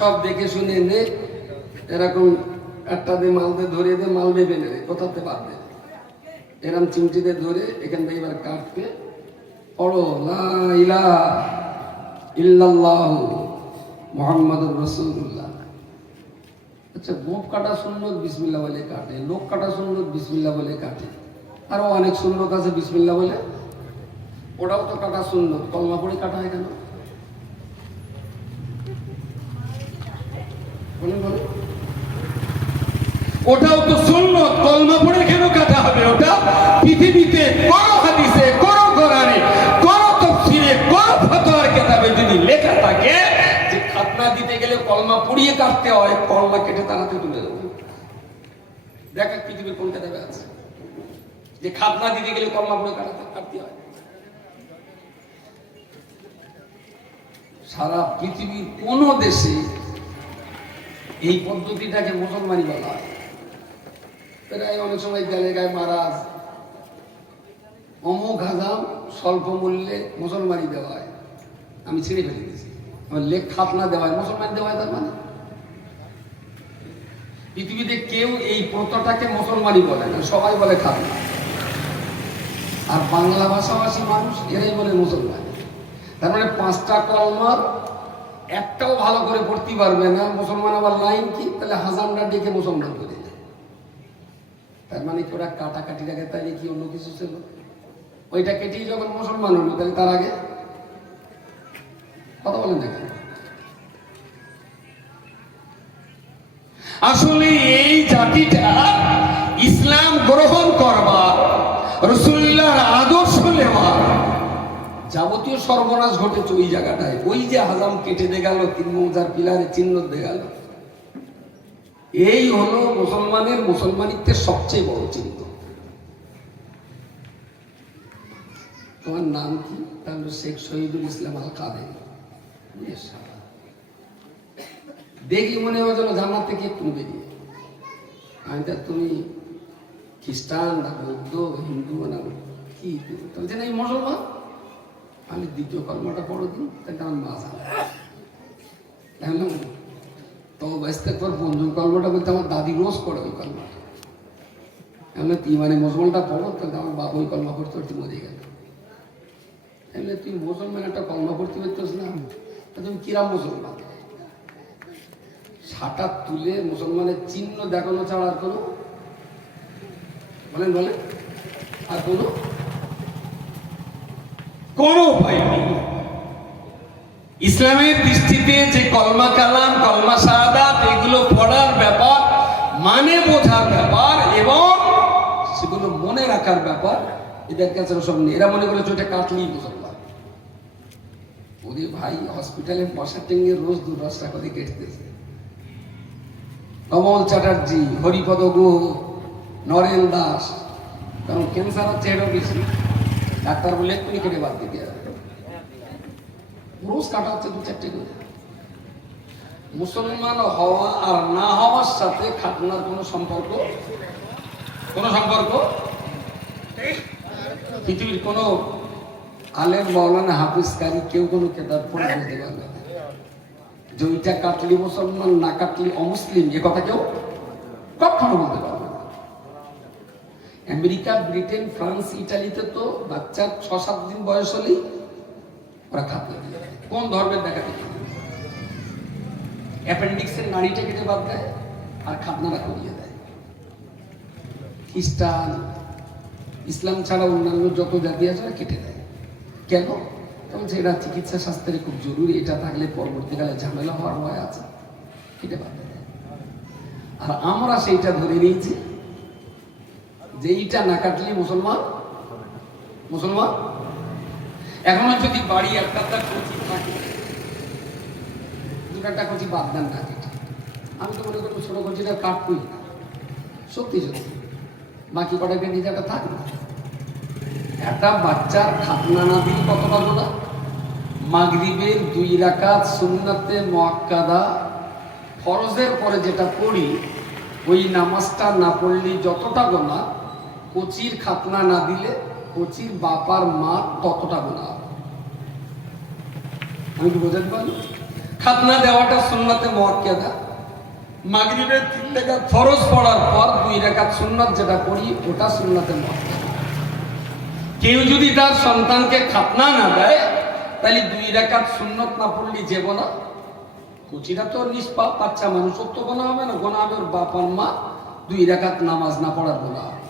সব দেখে শুনে নে, এরকম একটা দিয়ে মাল দিয়ে ধরে দিয়ে মাল দেবে না কোথাতে পারবে? এরম চিমটিতে ধরে এখান থেকে এবার কাটবে। পড়ো, লা ইলাহা ইল্লাল্লাহু মুহাম্মাদুর রাসূলুল্লাহ। আচ্ছা গোপ কাটা সুন্নত বিসমিল্লাহ বলে কাটে, লোক কাটা সুন্নত বিসমিল্লাহ বলে কাটে। আরও অনেক সুন্নত আছে বিসমিল্লাহ বলে। ওটাও তো কাটা সুন্নত, কলমা পড়ে কাটা হয় কেন বলেন বলেন ওটাও তো সুন্নত, কলমা পড়ে কেন কাটা হবে ওটা? পৃথিবীতে কোন হাদিসে কোন কোরআনে কোন তফসিরে কোন ফতোয়ার কিতাবে যদি লেখা থাকে যে খাতনা দিতে গেলে কলমা পুড়িয়ে কাটতে হয়, কলমা কেটে তাড়াতে তুলে দেবো। দেখ পৃথিবীর কোনটা দেবে আছে। যে খাতনা দিতে গেলে কলমা পুড়ে কাটাতে কাটতে হয়। সারা পৃথিবীর কোন দেশে এই পদ্ধতিটাকে মুসলমানি বলা হয়। প্রায় অনেক সময় গেলে গায়ে মারাজ অমুক হাজাম স্বল্প মূল্যে মুসলমানি দেওয়া হয়। আমি ছিঁড়ে ফেলে দিয়েছি আমার লেখ খাতনা দেওয়া হয়, মুসলমানি দেওয়া হয় তার মানে? পৃথিবীতে কেউ এই প্রথাটাকে মুসলমানি বলে না, সবাই বলে খাতনা আর বাংলা ভাষাভাষী মানুষ এরাই বলে মুসলমান। তার মানে পাঁচটা কলমার একটাও ভালো করে পড়তে পারবে না। মুসলমান আবার লাইন কি? তাহলে হাজানটা ডেকে মুসলমান করে তার মানে কি ওরা কাটা কাটি রাখে? তাই কি অন্য কিছু ছিল? ওইটা কেটেই যখন মুসলমান হলো, তাহলে তার আগে কথা বলেন দেখেন আসলে যাবতীয় সর্বনাশ ঘটেছে ওই জায়গাটায়। ওই যে হাজাম কেটে দে গেল, তিন মৌজার পিলারে চিহ্ন দে গেল। এই হলো মুসলমানের মুসলমানিত্বের সবচেয়ে বড় চিহ্ন। তোমার নাম কি? তাহলে শেখ শহীদুল ইসলাম আল কাদের ইয়ে দেখি মনে হয় যেন জান্নাত থেকে একটু বেরিয়ে। আমি তা তুমি খ্রিস্টান না বৌদ্ধ, হিন্দু না কি তুমি? যে না এই মুসলমান? আমি দ্বিতীয় কর্মটা পড়ো দিন তাকে আমার মা তাহলে তো ব্যস্ত পর বন্ধুর কর্মটা বলতে আমার দাদি রোজ পড়ে ওই কর্মটা। এমনি তুই মানে মুসলমানটা পড়ো তাহলে আমার বাবা ওই কর্ম করতে করতে মরে গেল। এমনি তুই মুসলমান একটা কর্ম করতে পারছিস না। তুমি কিরাম মুসলমান? সাটা তুলে মুসলমানের চিহ্ন দেখানো ছাড়া আর কোনো বলেন বলেন। আর কোনো কোনো উপায় নেই। ইসলামের দৃষ্টিতে যে কলমা কালাম, কলমা শাহাদাত, এগুলো পড়ার ব্যাপার মানে বোঝার ব্যাপার এবং সেগুলো মনে রাখার ব্যাপার, এদের কাছে সব নেই। এরা মনে করেছে ওটা কাটলেই মুসলমান ওরে ভাই, হসপিটালে মশা টেঙ্গে রোজ দু দশ টাকা করে কেটতেছে। কমল চ্যাটার্জি, হরিপদ গুহ, নরেন দাস, কারণ ক্যান্সার হচ্ছে এটা বেশি। ডাক্তার বলে এক্ষুনি কেটে বাদ দিতে রোজ কাটা হচ্ছে দু চারটে করে। মুসলমান হওয়া আর না হওয়ার সাথে খাতনার কোনো সম্পর্ক? কোনো সম্পর্ক? পৃথিবীর কোনো আলেম মৌলানা হাফিজ কারি কেউ কোনো কেদার পড়ে বলতে পারবে যে কাটলি মুসলমান, না কাটলি অমুসলিম, এ কথা কেউ কখনো বলতে পারবে আমেরিকা, ব্রিটেন, ফ্রান্স, ইটালিতে তো বাচ্চার ছ সাত দিন বয়স হলেই ওরা দিয়ে কোন ধর্মের দেখা দেখি অ্যাপেন্ডিক্সের নাড়িটা কেটে বাদ দেয় আর খাতনাটা করিয়ে দেয়। খ্রিস্টান, ইসলাম ছাড়া অন্যান্য যত জাতি আছে কেটে দেয়। কেন? কারণ সেটা চিকিৎসা শাস্ত্রে খুব জরুরি। এটা থাকলে পরবর্তীকালে ঝামেলা হওয়ার ভয় আছে। কেটে বাদ দেয়। আর আমরা সেইটা ধরে নিয়েছি যে এইটা না কাটলে মুসলমান মুসলমান? এখনও যদি বাড়ি একটা কচি থাকে দুটো কচি বাদ দেন না কেটে আমি তো মনে করব ছোট কচিটা কাটবই সত্যি সত্যি। বাকি কটা কেটে যেটা থাক একটা বাচ্চার খাতনা না দিলে কত পাবো না? মাগরিবের দুই রাকাত, সুন্নাতে মোয়াক্কাদা ফরজের পরে যেটা পড়ি, ওই নামাজটা না পড়লে যতটা গোনা কচির খাতনা না দিলে কচির বাপার মা ততটা হবে। আমি কি বোঝাতে পারলাম? খাতনা দেওয়াটা সুন্নাতে মুআক্কাদা মাগরিবের তিন রেখাত ফরজ পড়ার পর দুই রেখাত সুন্নাত যেটা পড়ি, ওটা সুন্নাতে মুআক্কাদা কেউ যদি তার সন্তানকে খাতনা না দেয়, তাহলে দুই রেখাত সুন্নত না পড়লে যাব না কুচিরা তো নিষ্পাপ, বাচ্চা মানুষ তো গোনা হবে না গোনা হবে ওর বাপ মা। দুই রেখাত নামাজ না পড়ার গোনা হবে।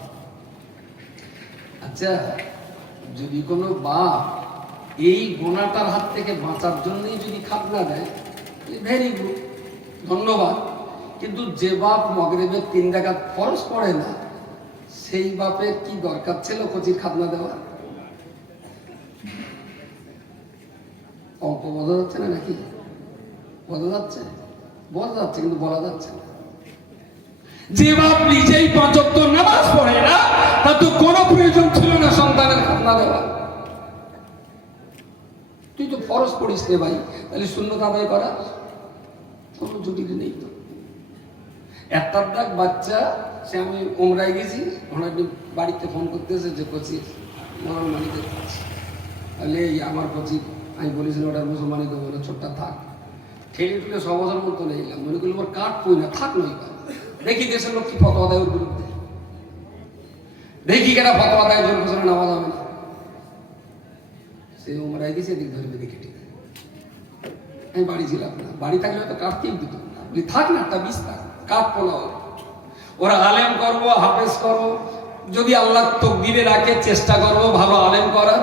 আচ্ছা যদি কোনো বাপ এই গোনাটার হাত থেকে বাঁচার জন্যই যদি খাতনা দেয় ভেরি গুড, ধন্যবাদ। কিন্তু যে বাপ মগরেবের তিন রেখাত ফরজ পড়ে না, সেই বাপের কি দরকার ছিল কচির খাতনা দেওয়া অল্প বোঝা যাচ্ছে না নাকি? বোঝা যাচ্ছে? বোঝা যাচ্ছে, কিন্তু বলা যাচ্ছে না। যে বাপ নিজেই পাঁচক্ত নামাজ পড়ে না তার তো কোনো প্রয়োজন ছিল না সন্তানের খাতনা দেওয়া। তুই তো ফরজ পড়িস রে ভাই, তাহলে শূন্য আদায় করা কোনো জটিল নেই তো। একটা ডাক বাচ্চা, সে আমি ওমরায় গেছি, ওনার বাড়িতে ফোন করতেছে যে, কচি মরণ মানিকে তাহলে এই আমার কচি, আমি বলেছিলাম মুসলমানি দেবো না ছোট্ট থাক। ঠেলে টুলে ছ বছর মতো নেই মনে করলাম, ওর কাঠ পই না, থাক নই দেখি দেশের লোক কি ফতোয়া দেয় ওর বিরুদ্ধে। দেখি কেটা ফতোয়া দেয়, জোর ঘোষণা নেওয়া যাবে না। সে ওমরায় গেছে, এদিক ধরবে দেখে ঠিক আমি বাড়ি ছিলাম না। বাড়ি থাকলে হয়তো কাটতেই দিত না। থাক না, একটা বিষ থাক কাঠ পোলাও ওরা আলেম করব, হাফেজ করো যদি আল্লাহ তকদিরে রাখে, চেষ্টা করব ভালো আলেম করার।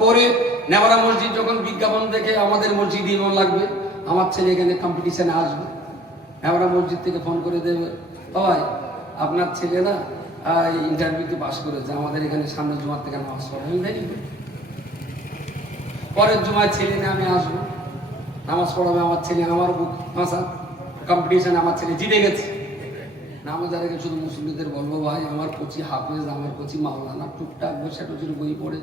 করে নেওয়ারা মসজিদ যখন বিজ্ঞাপন দেখে আমাদের মসজিদ ইমাম লাগবে, আমার ছেলে এখানে কম্পিটিশনে আসবে। নেওয়ারা মসজিদ থেকে ফোন করে দেবে, ভাই, আপনার ছেলে না ইন্টারভিউতে পাস করেছে আমাদের এখানে সামনে জমার থেকে নামাজ পড়ে। আমি ভেরি পরের জমায় ছেলে আমি আসব। নামাজ পড়াবে আমার ছেলে, আমার বুক ভাষা কম্পিটিশন আমার ছেলে জিতে গেছে। নামাজ আগে শুধু মুসলিমদের বলব ভাই, আমার কোচি হাফেজ, আমার কোচি মাওলানা টুকটাক বসে টুচির বই পড়ে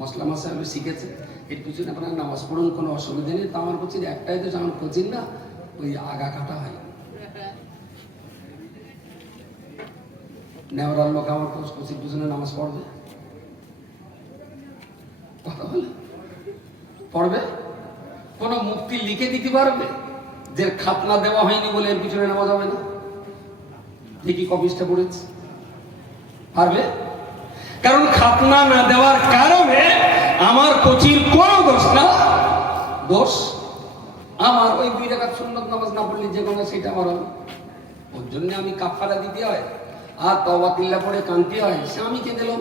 মশলা মশলা আমি শিখেছে। এর পিছনে আপনার নামাজ পড়ুন, কোনো অসুবিধা নেই। তো আমার কচির একটাই তো আমার কোচির না, ওই আগা কাটা হয়। নেওয়ার লোক আমার কোচ কোচির পিছনে নামাজ পড়বে। কথা বলে? পড়বে? কোন মুক্তি লিখে দিতে পারবে? যে খাতনা দেওয়া হয়নি বলে এর পিছনে নেওয়া যাবে না? দেখি কপিসটা পড়েছে পারবে? কারণ খাতনা না দেওয়ার কারণে আমার কোচির কোনো দোষ না। দোষ? আমার ওই দুই টাকার সুন্নত নামাজ না পড়লে যে কোনো সেটা আমার ওর জন্য আমি কাফারা দিতে হয়। আর তবাতিল্লা পড়ে কানতে হয়, সে আমি কে দিলাম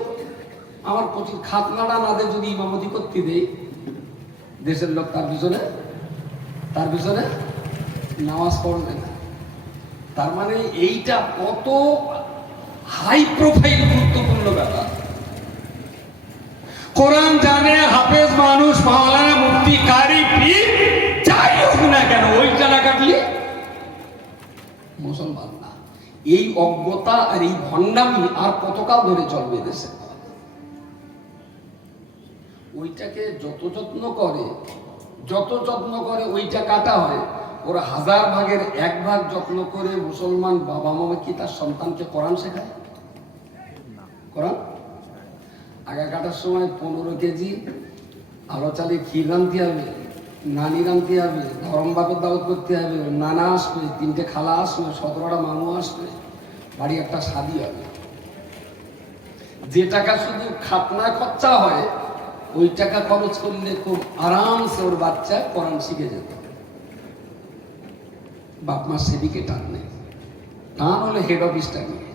আমার কোচির খাতনাটা না দিয়ে যদি ইমামতি করতে দেয়। দেশের লোক তার পিছনে তার পিছনে নামাজ পড়বে না। তার মানে এইটা কত হাই প্রোফাইল গুরুত্বপূর্ণ ব্যাপার। কোরআন জানে হাফেজ মানুষ, মাওলানা মুফতি, কারি, পীর, যাই হোক না কেন, ওইটা না কাটলে মুসলমান না। এই অজ্ঞতা আর এই ভণ্ডামি আর কতকাল ধরে চলবে দেশে? ওইটাকে যত যত্ন করে, যত যত্ন করে ওইটা কাটা হয়, ওরা হাজার ভাগের এক ভাগ যত্ন করে মুসলমান বাবা মামা কি তার সন্তানকে কোরআন শেখায়? কোরআন? আগা কাটার সময় পনেরো কেজি আলো চালে ক্ষীর রানতে হবে। নানি রানতে হবে ধরম বাপের দাওয়াত করতে হবে নানা আসবে, তিনটে খালা আসবে, সতেরোটা মামু আসবে, বাড়ি একটা শাদি হবে। যে টাকা শুধু খাতনা খরচা হয়, ওই টাকা খরচ করলে খুব আরামসে ওর বাচ্চা কোরআন শিখে যেত। বাপ মা সেদিকে টান নেই টান হলে হেড অফিসটা নিয়ে